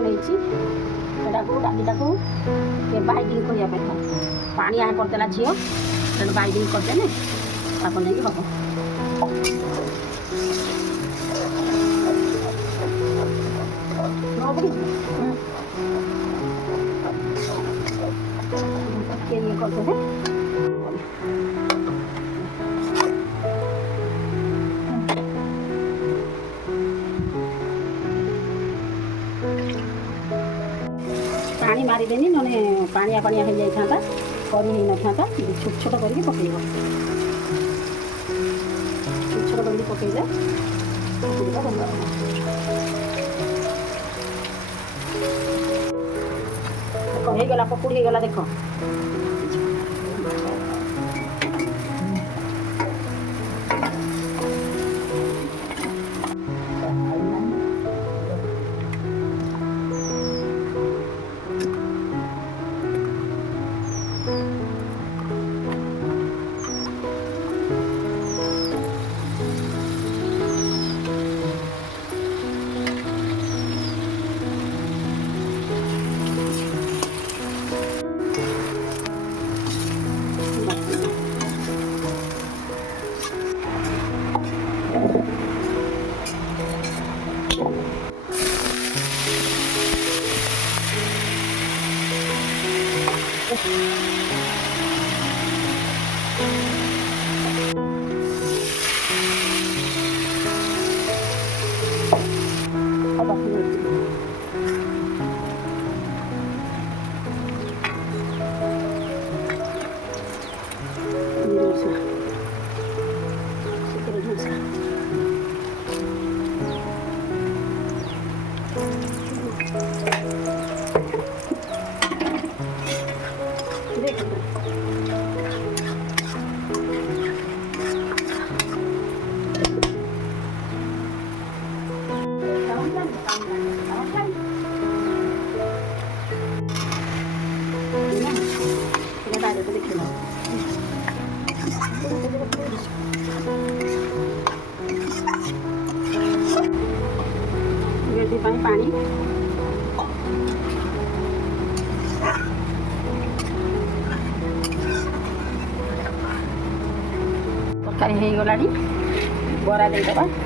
नहीं डालीटा को बाइडिंग करने पानी आ करदेला झील तेणु बाइडिंग करदेले आप नहीं हम ये करदे पानी मारिदेनी नने पानिया पानिया हो जाता करी ही न था छोट छोट करके पकड़ छोट छोट करके पकईदे हो गला पकुड़ हो गला देख पानी तरकारी हो गला बरा देदेबा